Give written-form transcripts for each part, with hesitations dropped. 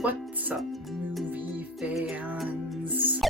What's up, movie fans?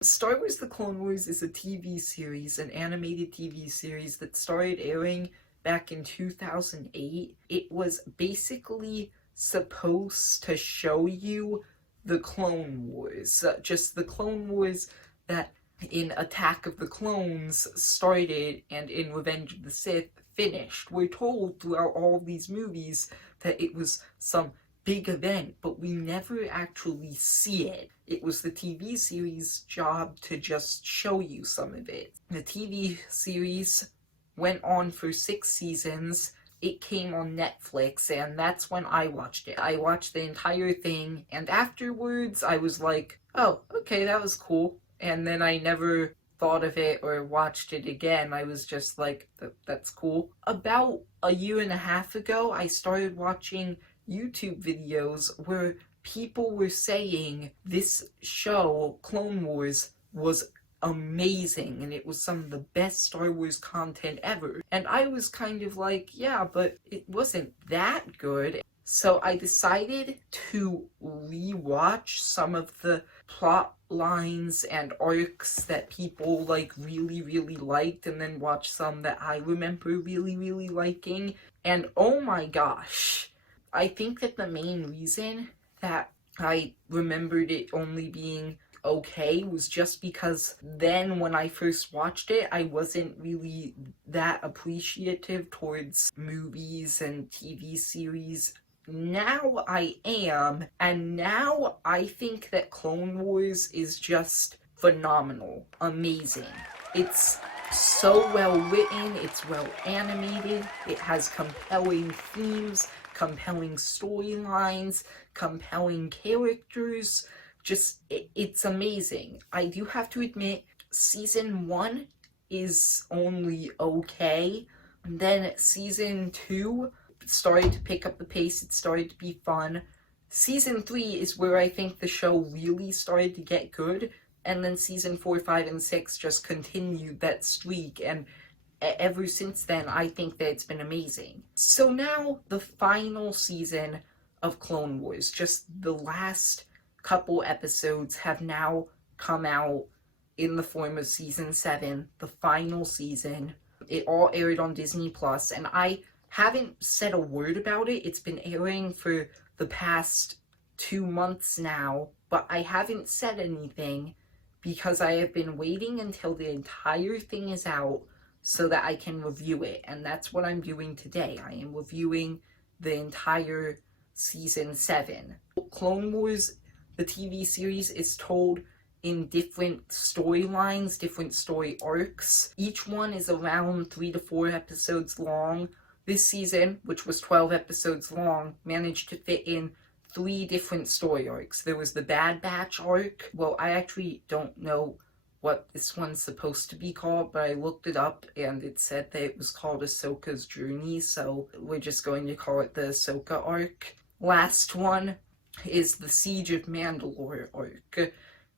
Star Wars The Clone Wars is a TV series, an animated TV series that started airing back in 2008. It was basically supposed to show you the Clone Wars, just the Clone Wars that in Attack of the Clones started and in Revenge of the Sith finished. We're told throughout all of these movies that it was some big event, but we never actually see it. It was the TV series' job to just show you some of it. The TV series went on for 6 seasons. It came on Netflix, and that's when I watched it. I watched the entire thing, and afterwards I was like, oh, okay, that was cool. And then I never thought of it or watched it again. I was just like, that's cool. About a year and a half ago, I started watching YouTube videos where people were saying this show, Clone Wars, was amazing and it was some of the best Star Wars content ever. And I was kind of like, yeah, but it wasn't that good. So I decided to rewatch some of the plot lines and arcs that people really liked, and then watch some that I remember really liking. And oh my gosh, I think that the main reason that I remembered it only being okay was just because then when I first watched it, I wasn't really that appreciative towards movies and TV series. Now I am, and now I think that Clone Wars is just phenomenal, amazing. It's so well written, it's well animated, it has compelling themes, compelling storylines, compelling characters. It's amazing. I do have to admit, season 1 is only okay. And then season 2 started to pick up the pace, it started to be fun. Season 3 is where I think the show really started to get good, and then season 4, 5, and 6 just continued that streak, and ever since then, I think that it's been amazing. So now, the final season of Clone Wars, just the last couple episodes have now come out in the form of season 7, the final season. It all aired on Disney+, and I haven't said a word about it. It's been airing for the past 2 months now, but I haven't said anything because I have been waiting until the entire thing is out so that I can review it, and that's what I'm doing today. I am reviewing the entire season 7. Clone Wars, the TV series, is told in different storylines, different story arcs. Each one is around 3 to 4 episodes long. This season, which was 12 episodes long, managed to fit in 3 different story arcs. There was the Bad Batch arc. Well, I actually don't know what this one's supposed to be called, but I looked it up and it said that it was called Ahsoka's Journey, so we're just going to call it the Ahsoka arc. Last one is the Siege of Mandalore arc.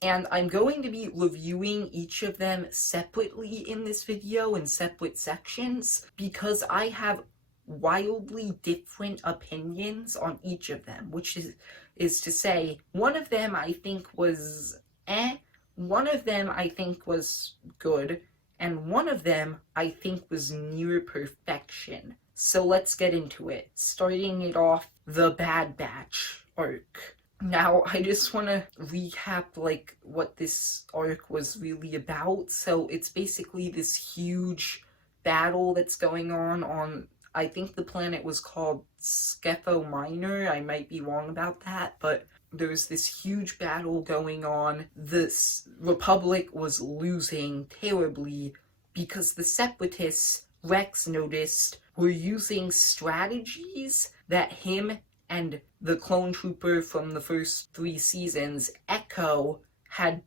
And I'm going to be reviewing each of them separately in this video in separate sections because I have wildly different opinions on each of them, which is to say, one of them I think was one of them I think was good, and one of them I think was near perfection. So let's get into it. Starting it off, the Bad Batch arc. Now, I just want to recap, what this arc was really about. So, it's basically this huge battle that's going on, I think the planet was called Skepho Minor. I might be wrong about that, but there's this huge battle going on. The Republic was losing terribly because the Separatists, Rex noticed, were using strategies that him and the clone trooper from the first 3 seasons, Echo, had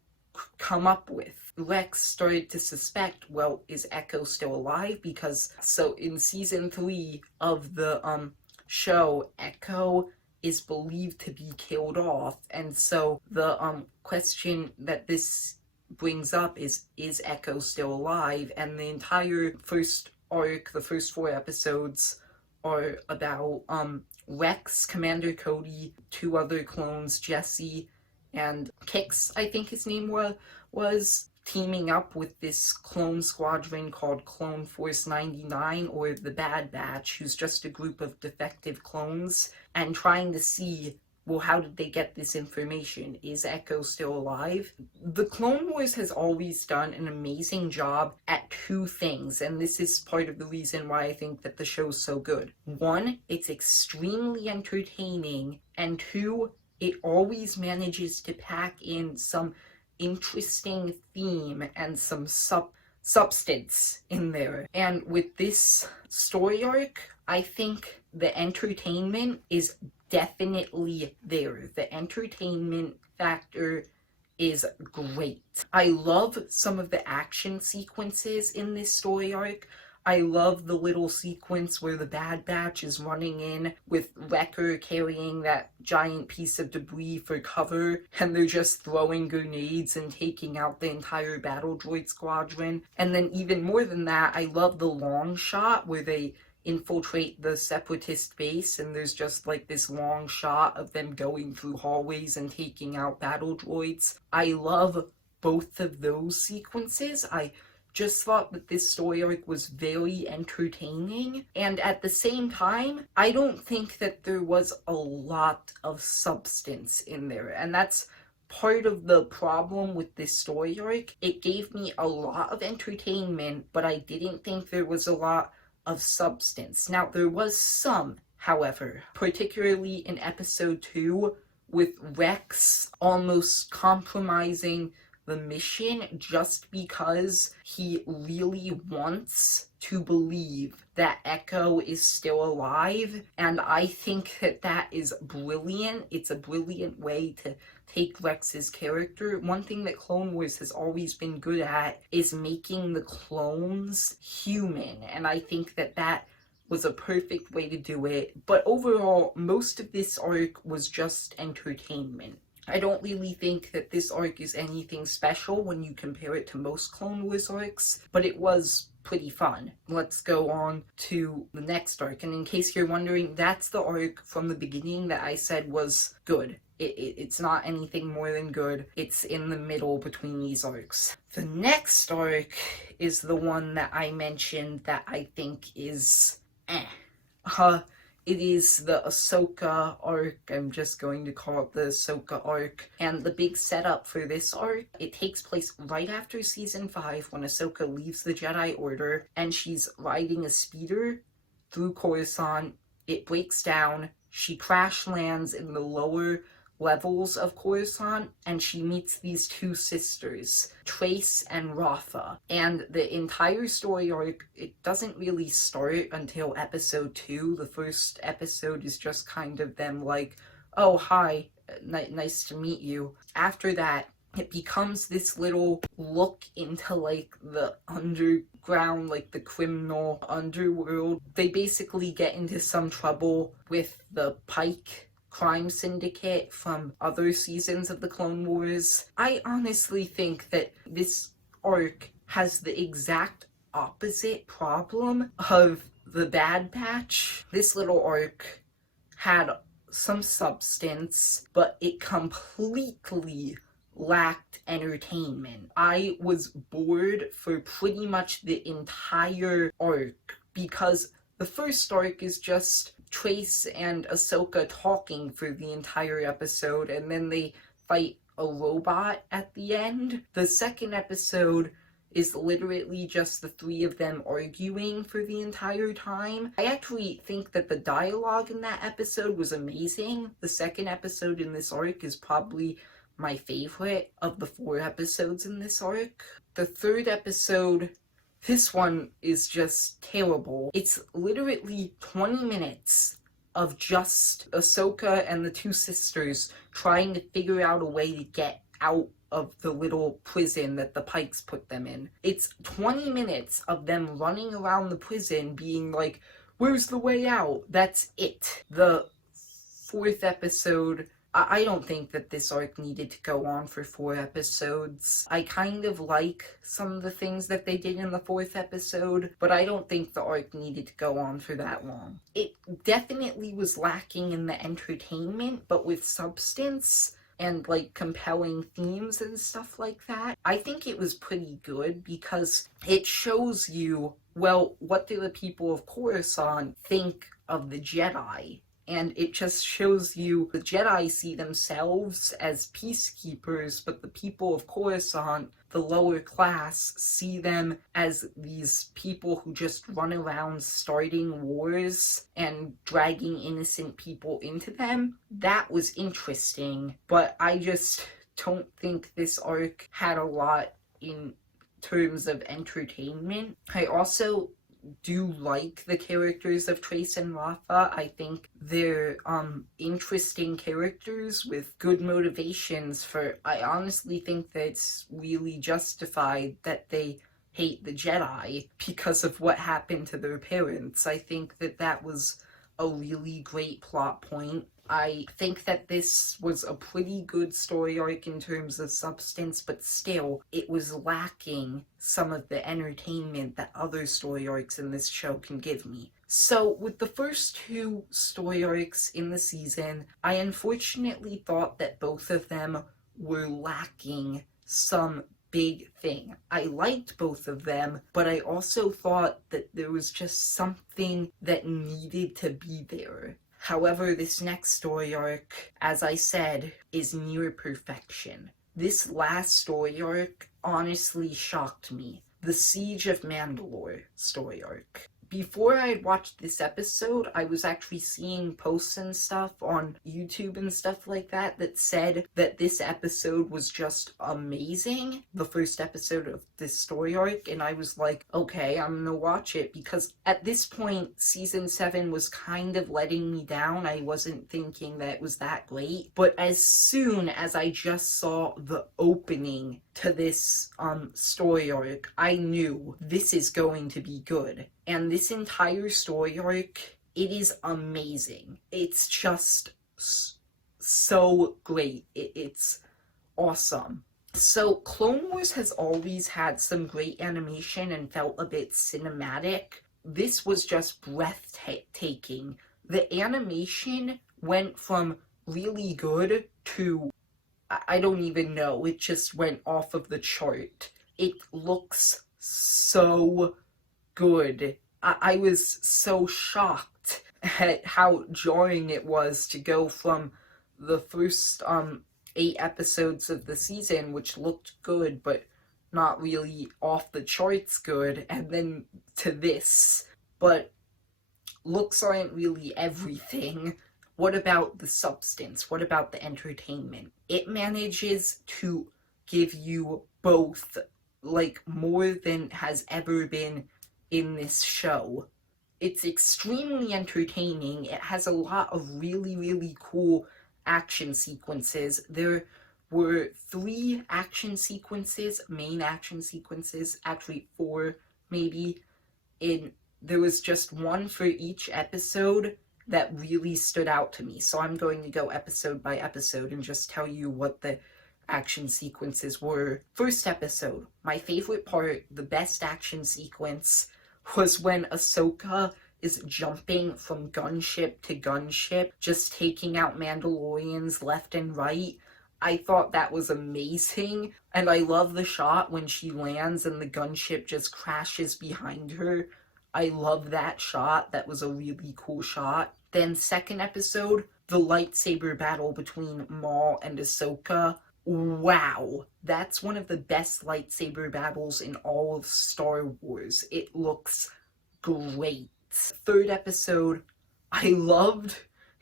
come up with. Rex started to suspect, well, is Echo still alive? Because, so in season 3 of the show, Echo is believed to be killed off, and so the question that this brings up is Echo still alive? And the entire first arc, the first 4 episodes, are about Rex, Commander Cody, two other clones, Jesse and Kix, I think his name was teaming up with this clone squadron called Clone Force 99, or the Bad Batch, who's just a group of defective clones, and trying to see, well, how did they get this information? Is Echo still alive? The Clone Wars has always done an amazing job at two things, and this is part of the reason why I think that the show's so good. One, it's extremely entertaining, and two, it always manages to pack in some interesting theme and some substance in there. And with this story arc, I think the entertainment is definitely there. The entertainment factor is great. I love some of the action sequences in this story arc. I love the little sequence where the Bad Batch is running in with Wrecker carrying that giant piece of debris for cover, and they're just throwing grenades and taking out the entire battle droid squadron. And then even more than that, I love the long shot where they infiltrate the separatist base, and there's just like this long shot of them going through hallways and taking out battle droids. I love both of those sequences. I just thought that this story arc was very entertaining, and at the same time, I don't think that there was a lot of substance in there, and that's part of the problem with this story arc. It gave me a lot of entertainment, but I didn't think there was a lot of substance. Now, there was some, however, particularly in episode 2, with Rex almost compromising the mission just because he really wants to believe that Echo is still alive, and I think that that is brilliant. It's a brilliant way to take Rex's character. One thing that Clone Wars has always been good at is making the clones human, and I think that that was a perfect way to do it. But overall, most of this arc was just entertainment. I don't really think that this arc is anything special when you compare it to most Clone Wars arcs, but it was pretty fun. Let's go on to the next arc, and in case you're wondering, that's the arc from the beginning that I said was good. It's not anything more than good. It's in the middle between these arcs. The next arc is the one that I mentioned that I think is it is the Ahsoka arc. I'm just going to call it the Ahsoka arc. And the big setup for this arc, it takes place right after Season 5 when Ahsoka leaves the Jedi Order and she's riding a speeder through Coruscant. It breaks down. She crash lands in the lower levels of Coruscant, and she meets these two sisters, Trace and Rafa. And the entire story arc, it doesn't really start until episode 2. The first episode is just kind of them like, oh, hi, nice to meet you. After that, it becomes this little look into, like, the underground, like, the criminal underworld. They basically get into some trouble with the Pike crime syndicate from other seasons of the Clone Wars. I honestly think that this arc has the exact opposite problem of the Bad Batch. This little arc had some substance, but it completely lacked entertainment. I was bored for pretty much the entire arc because the first arc is just Trace and Ahsoka talking for the entire episode, and then they fight a robot at the end. The second episode is literally just the three of them arguing for the entire time. I actually think that the dialogue in that episode was amazing. The second episode in this arc is probably my favorite of the 4 episodes in this arc. The third episode, this one is just terrible. It's literally 20 minutes of just Ahsoka and the two sisters trying to figure out a way to get out of the little prison that the Pikes put them in. It's 20 minutes of them running around the prison being like, where's the way out? That's it. The 4th episode I don't think that this arc needed to go on for 4 episodes. I kind of like some of the things that they did in the 4th episode, but I don't think the arc needed to go on for that long. It definitely was lacking in the entertainment, but with substance and like compelling themes and stuff like that, I think it was pretty good because it shows you, well, what do the people of Coruscant think of the Jedi? And it just shows you the Jedi see themselves as peacekeepers, but the people of Coruscant, the lower class, see them as these people who just run around starting wars and dragging innocent people into them. That was interesting, but I just don't think this arc had a lot in terms of entertainment. I also do like the characters of Trace and Rafa. I think they're interesting characters with good motivations for, I honestly think that it's really justified that they hate the Jedi because of what happened to their parents. I think that that was a really great plot point. I think that this was a pretty good story arc in terms of substance, but still, it was lacking some of the entertainment that other story arcs in this show can give me. So, with the first 2 story arcs in the season, I unfortunately thought that both of them were lacking some big thing. I liked both of them, but I also thought that there was just something that needed to be there. However, this next story arc, as I said, is near perfection. This last story arc honestly shocked me. The Siege of Mandalore story arc. Before I had watched this episode, I was actually seeing posts and stuff on YouTube and stuff like that that said that this episode was just amazing, the first episode of this story arc, and I was like, okay, I'm gonna watch it, because at this point, season 7 was kind of letting me down. I wasn't thinking that it was that great, but as soon as I just saw the opening to this story arc, I knew this is going to be good. And this entire story arc, it is amazing. It's just so great. It's awesome. So, Clone Wars has always had some great animation and felt a bit cinematic. This was just breathtaking. The animation went from really good to, I don't even know, it just went off of the chart. It looks so good. I was so shocked at how jarring it was to go from the first 8 episodes of the season, which looked good but not really off the charts good, and then to this. But looks aren't really everything. What about the substance? What about the entertainment? It manages to give you both, like, more than has ever been in this show. It's extremely entertaining. It has a lot of really, really cool action sequences. There were 3 action sequences, main action sequences, actually 4 maybe. There was just one for each episode that really stood out to me. So I'm going to go episode by episode and just tell you what the action sequences were. First episode, my favorite part, the best action sequence, was when Ahsoka is jumping from gunship to gunship, just taking out Mandalorians left and right. I thought that was amazing, and I love the shot when she lands and the gunship just crashes behind her. I love that shot. That was a really cool shot. Then second episode, the lightsaber battle between Maul and Ahsoka. Wow, that's one of the best lightsaber battles in all of Star Wars. It looks great. Third episode, I loved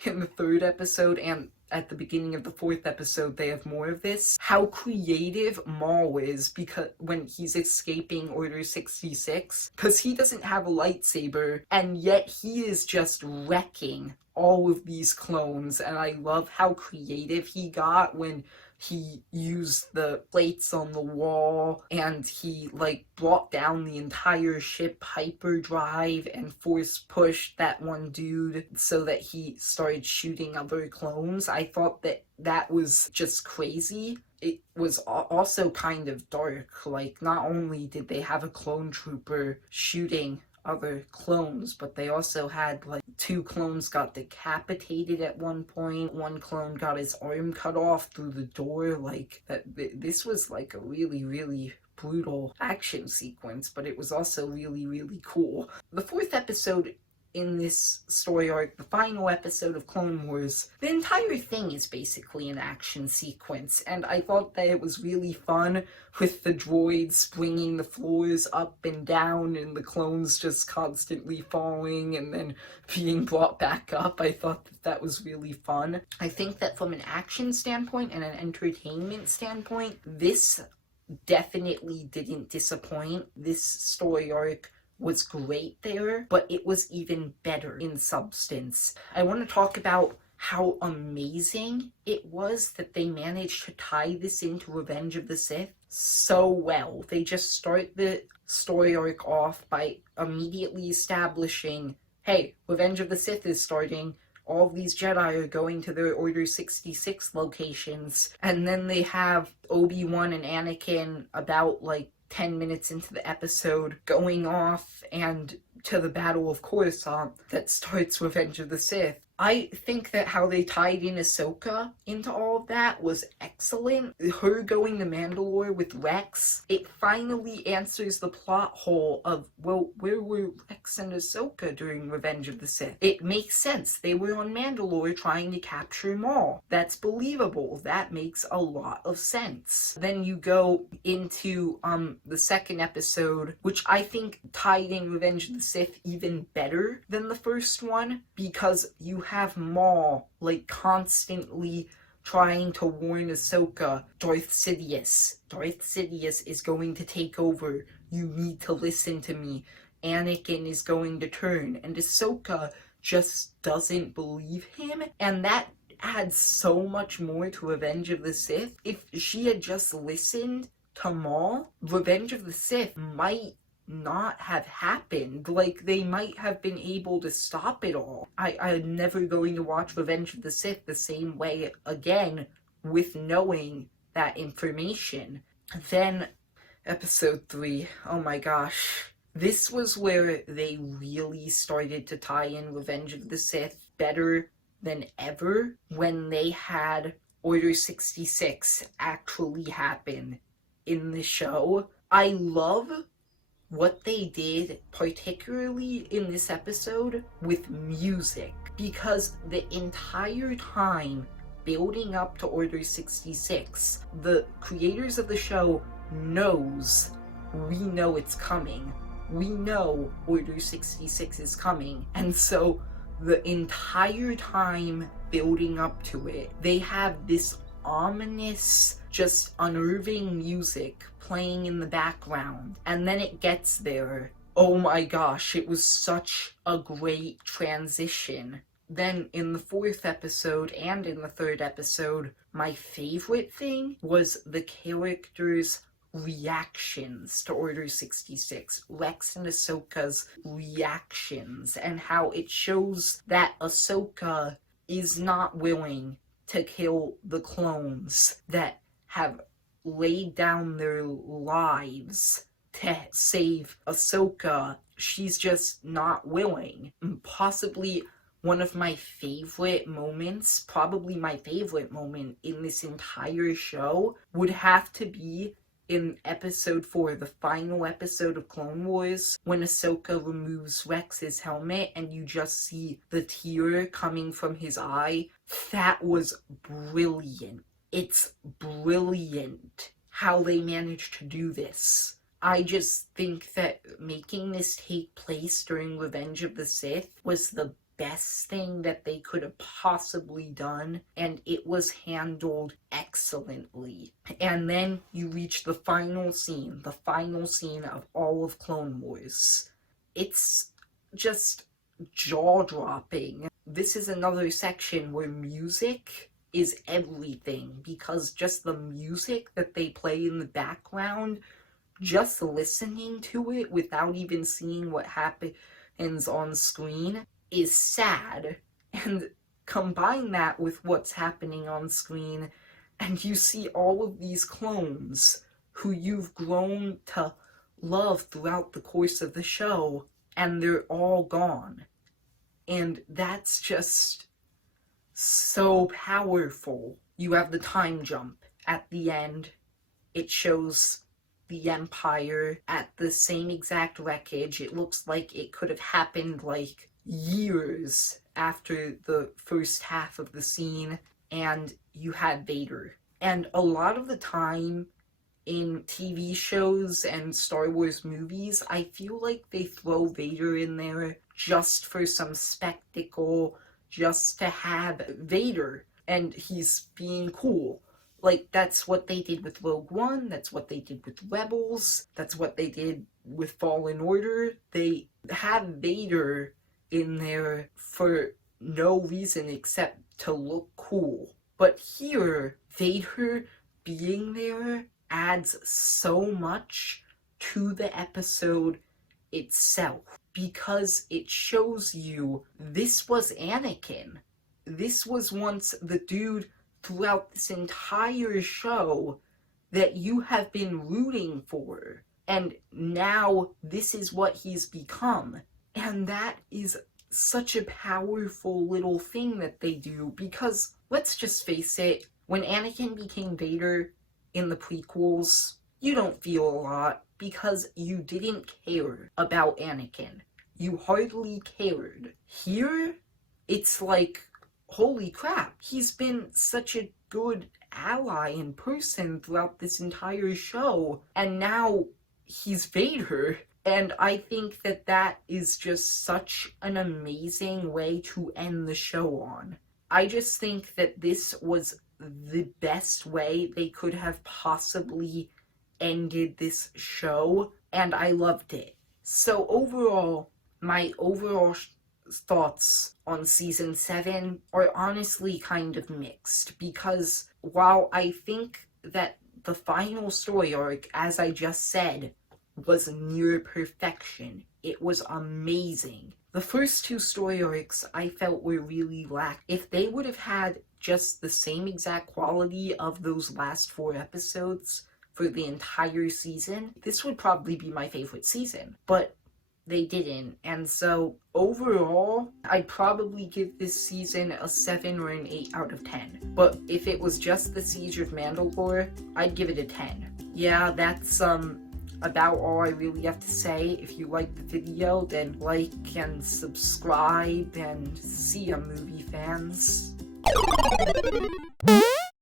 in the third episode, and at the beginning of the 4th episode they have more of this, how creative Maul is because when he's escaping Order 66, because he doesn't have a lightsaber, and yet he is just wrecking all of these clones, and I love how creative he got when he used the plates on the wall, and he, like, brought down the entire ship hyperdrive and force pushed that one dude so that he started shooting other clones. I thought that that was just crazy. It was also kind of dark. Like, not only did they have a clone trooper shooting other clones, but they also had, like, 2 clones got decapitated at one point. 1 clone got his arm cut off through the door. Like, this was like a really, really brutal action sequence, but it was also really, really cool. The 4th episode in this story arc, the final episode of Clone Wars, the entire thing is basically an action sequence, and I thought that it was really fun with the droids bringing the floors up and down and the clones just constantly falling and then being brought back up. I thought that that was really fun. I think that from an action standpoint and an entertainment standpoint, this definitely didn't disappoint. This story arc was great there, but it was even better in substance. I want to talk about how amazing it was that they managed to tie this into Revenge of the Sith so well. They just start the story arc off by immediately establishing, hey, Revenge of the Sith is starting, all of these Jedi are going to their Order 66 locations, and then they have Obi-Wan and Anakin about, like, 10 minutes into the episode going off and to the Battle of Coruscant that starts Revenge of the Sith. I think that how they tied in Ahsoka into all of that was excellent. Her going to Mandalore with Rex, it finally answers the plot hole of, well, where were Rex and Ahsoka during Revenge of the Sith? It makes sense. They were on Mandalore trying to capture Maul. That's believable. That makes a lot of sense. Then you go into the 2nd episode, which I think tied in Revenge of the Sith even better than the first one, because you have Maul, like, constantly trying to warn Ahsoka, Darth Sidious is going to take over. You need to listen to me. Anakin is going to turn. And Ahsoka just doesn't believe him. And that adds so much more to Revenge of the Sith. If she had just listened to Maul, Revenge of the Sith might not have happened. Like, they might have been able to stop it all. I'm never going to watch Revenge of the Sith the same way again with knowing that information. Then, episode 3, oh my gosh. This was where they really started to tie in Revenge of the Sith better than ever, when they had Order 66 actually happen in the show. I love what they did, particularly in this episode, with music, because the entire time building up to Order 66, the creators of the show knows, we know it's coming. We know Order 66 is coming, and so the entire time building up to it, they have this ominous, just unnerving music playing in the background, and then it gets there. Oh my gosh, it was such a great transition. Then in the 4th episode and in the 3rd episode, my favorite thing was the characters' reactions to Order 66. Rex and Ahsoka's reactions, and how it shows that Ahsoka is not willing to kill the clones that have laid down their lives to save Ahsoka. She's just not willing. Possibly one of my favorite moments, probably my favorite moment in this entire show, would have to be in episode 4, the final episode of Clone Wars, when Ahsoka removes Rex's helmet and you just see the tear coming from his eye. That was brilliant. It's brilliant how they managed to do this. I just think that making this take place during Revenge of the Sith was the best thing that they could have possibly done, and it was handled excellently. And then you reach the final scene of all of Clone Wars. It's just jaw-dropping. This is another section where music is everything, because just the music that they play in the background, just listening to it without even seeing what happens on screen is sad. And combine that with what's happening on screen, and you see all of these clones who you've grown to love throughout the course of the show, and they're all gone. And that's just so powerful. You have the time jump at the end. It shows the Empire at the same exact wreckage. It looks like it could have happened like years after the first half of the scene, and you had Vader. And a lot of the time in TV shows and Star Wars movies, I feel like they throw Vader in there just for some spectacle, just to have Vader, and he's being cool. Like, that's what they did with Rogue One, that's what they did with Rebels, that's what they did with Fallen Order. They have Vader in there for no reason except to look cool. But here, Vader being there adds so much to the episode itself, because it shows you this was Anakin. This was once the dude throughout this entire show that you have been rooting for, and now this is what he's become. And that is such a powerful little thing that they do, because let's just face it, when Anakin became Vader in the prequels, you don't feel a lot, because you didn't care about Anakin. You hardly cared. Here, it's like, holy crap, he's been such a good ally and person throughout this entire show, and now he's Vader. And I think that that is just such an amazing way to end the show on. I just think that this was the best way they could have possibly ended this show, and I loved it. So overall, my overall thoughts on season 7 are honestly kind of mixed, because while I think that the final story arc, as I just said, was near perfection, it was amazing. The first two story arcs I felt were really lack. If they would have had just the same exact quality of those last 4 episodes for the entire season, this would probably be my favorite season. But they didn't, and so overall, I'd probably give this season a 7 or an 8 out of 10. But if it was just the Siege of Mandalore, I'd give it a 10. Yeah, that's about all I really have to say. If you liked the video, then like and subscribe, and see ya, movie fans.